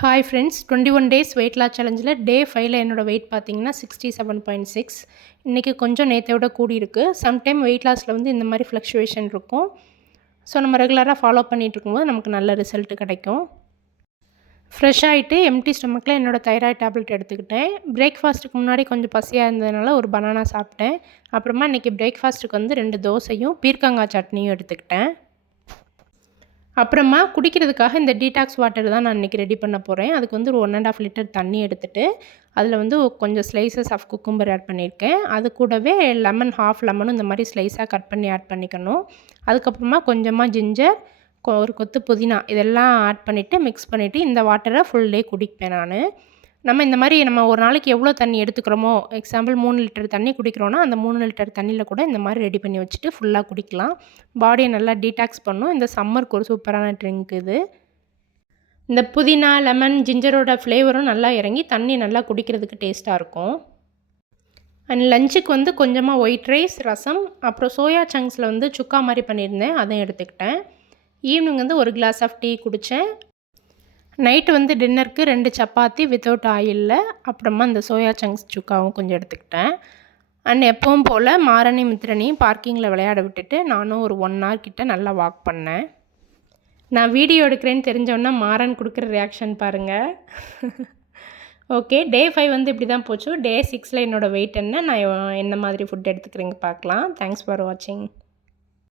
Hi friends, 21 days weight loss சேலஞ்சில் day 5ல் என்னோடய வெயிட் பார்த்தீங்கன்னா 67.6. இன்றைக்கி கொஞ்சம் நேற்றை விட கூடியிருக்கு. சம்டைம் வெயிட் லாஸில் வந்து இந்த மாதிரி ஃப்ளக்சுவேஷன் இருக்கும். ஸோ நம்ம ரெகுலராக ஃபாலோ பண்ணிகிட்டு இருக்கும்போது நமக்கு நல்ல ரிசல்ட்டு கிடைக்கும். ஃப்ரெஷ் ஆகிட்டு எம்டி ஸ்டொமக்கில் என்னோடய தைராய்டு டேப்லெட் எடுத்துக்கிட்டேன். பிரேக்ஃபாஸ்ட்டுக்கு முன்னாடி கொஞ்சம் பசியாக இருந்ததுனால ஒரு பனானா சாப்பிட்டேன். அப்புறமா இன்றைக்கி பிரேக்ஃபாஸ்ட்டுக்கு வந்து 2 தோசையும் பீர்க்கங்காய் சட்னியும் எடுத்துக்கிட்டேன். அப்புறமா குடிக்கிறதுக்காக இந்த டீடாக்ஸ் வாட்டர் தான் நான் இன்றைக்கி ரெடி பண்ண போகிறேன். அதுக்கு வந்து ஒரு 1.5 லிட்டர் தண்ணி எடுத்துகிட்டு அதில் வந்து கொஞ்சம் ஸ்லைசஸ் ஆஃப் குக்கும்பர் ஆட் பண்ணியிருக்கேன். அது கூடவே லெமன், ஹாஃப் லெமனும் இந்த மாதிரி ஸ்லைஸாக கட் பண்ணி ஆட் பண்ணிக்கணும். அதுக்கப்புறமா கொஞ்சமாக ஜிஞ்சர், ஒரு கொத்து புதினா இதெல்லாம் ஆட் பண்ணிவிட்டு மிக்ஸ் பண்ணிவிட்டு இந்த வாட்டரை ஃபுல் டே குடிப்பேன் நான். நம்ம ஒரு நாளைக்கு எவ்வளோ தண்ணி எடுத்துக்கிறோமோ, எக்ஸாம்பிள் 3 லிட்டர் தண்ணி குடிக்கிறோன்னா அந்த 3 லிட்டர் தண்ணியில் கூட இந்த மாதிரி ரெடி பண்ணி வச்சுட்டு ஃபுல்லாக குடிக்கலாம். பாடியை நல்லா டீடாக்ஸ் பண்ணும். இந்த சம்மருக்கு ஒரு சூப்பரான ட்ரிங்க் இது. இந்த புதினா, லெமன், ஜிஞ்சரோட ஃப்ளேவரும் நல்லா இறங்கி தண்ணி நல்லா குடிக்கிறதுக்கு டேஸ்ட்டாக இருக்கும். அண்ட் லஞ்சுக்கு வந்து கொஞ்சமாக ஒயிட் ரைஸ், ரசம், அப்புறம் சோயா சங்க்ஸில் வந்து சுக்கா மாதிரி பண்ணியிருந்தேன், அதையும் எடுத்துக்கிட்டேன். ஈவினிங் வந்து ஒரு கிளாஸ் ஆஃப் டீ குடித்தேன். நைட்டு வந்து டின்னருக்கு 2 சப்பாத்தி வித்தவுட் ஆயிலில், அப்புறமா இந்த சோயா சங்க்ஸ் சுக்காவும் கொஞ்சம் எடுத்துக்கிட்டேன். அண்ட் எப்பவும் போல் மாரணி மித்ரனையும் பார்க்கிங்கில் விளையாட விட்டுட்டு நானும் ஒரு 1 hour கிட்ட நல்லா வாக் பண்ணேன். நான் வீடியோ எடுக்கிறேன்னு தெரிஞ்சவொன்னே மாறன் கொடுக்குற ரியாக்ஷன் பாருங்கள். ஓகே, டே 5 வந்து இப்படி தான் போச்சு. டே 6ல் என்னோடய வெயிட் என்ன, நான் என்ன மாதிரி ஃபுட் எடுத்துக்கிறேங்க பார்க்கலாம். தேங்க்ஸ் ஃபார் வாட்சிங்.